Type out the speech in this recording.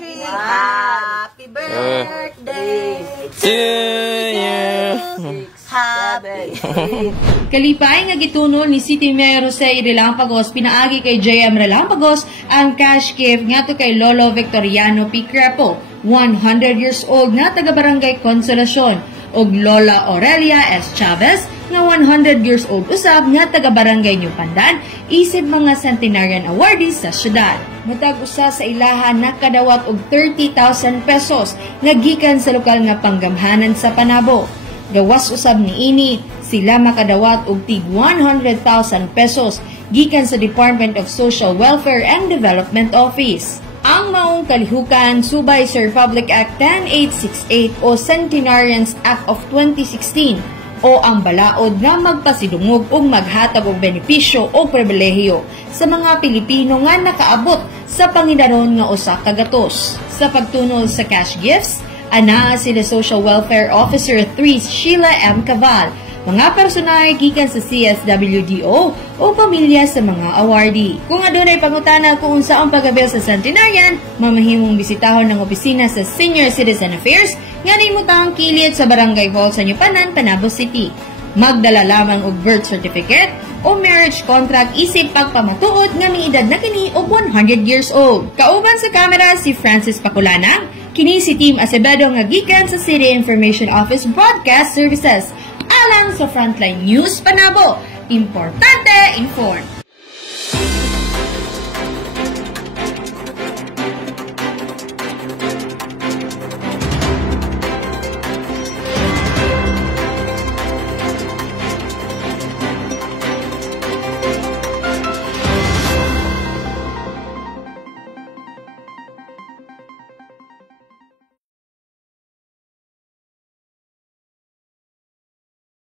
Patrick. Happy birthday to you. Happy. Kalipay nga gitunol ni City Mayor Jose Relampagos pinaagi kay JM Relampagos ang cash gift ngadto kay Lolo Victoriano P. Crepo, 100 years old nga taga Barangay Consolacion, og Lola Aurelia S. Chavez nga 100 years old usab nga taga Barangay New Pandan isip mga centenarian awardees sa syudad. Matag usa sa ilahan nakadawat og 30,000 pesos nga gikan sa lokal nga panggamhanan sa Panabo. Gawas usab niini sila makadawat og tig 100,000 pesos gikan sa Department of Social Welfare and Development Office. Ang maong kalihukan subay sa Republic Act 10868 o Centenarians Act of 2016 o ang balaod nga magpasidungog og maghatag og benepisyo o pribilehiyo sa mga Pilipino nga nakaabot sa pangidanon nga usa ka gatos. Sa pagtunol sa cash gifts, ana sila Social Welfare Officer 3 Sheila M. Caval, mga personal gikan sa CSWDO o pamilya sa mga awardee. Kung adunay pangutana kung unsa ang pagabil sa centenarian, mamahimong bisitahon ng opisina sa Senior Citizen Affairs nga nimutang kilid sa Barangay Hall sa Nyupanan, Panabo City. Magdala lamang og birth certificate o marriage contract isip pagpamatuod nga miedad na kini og 100 years old. Kauban sa kamera si Francis Paculana, kini si Team Acevedo nga gikan sa City Information Office Broadcast Services. Alang sa Frontline News Panabo, importante inform.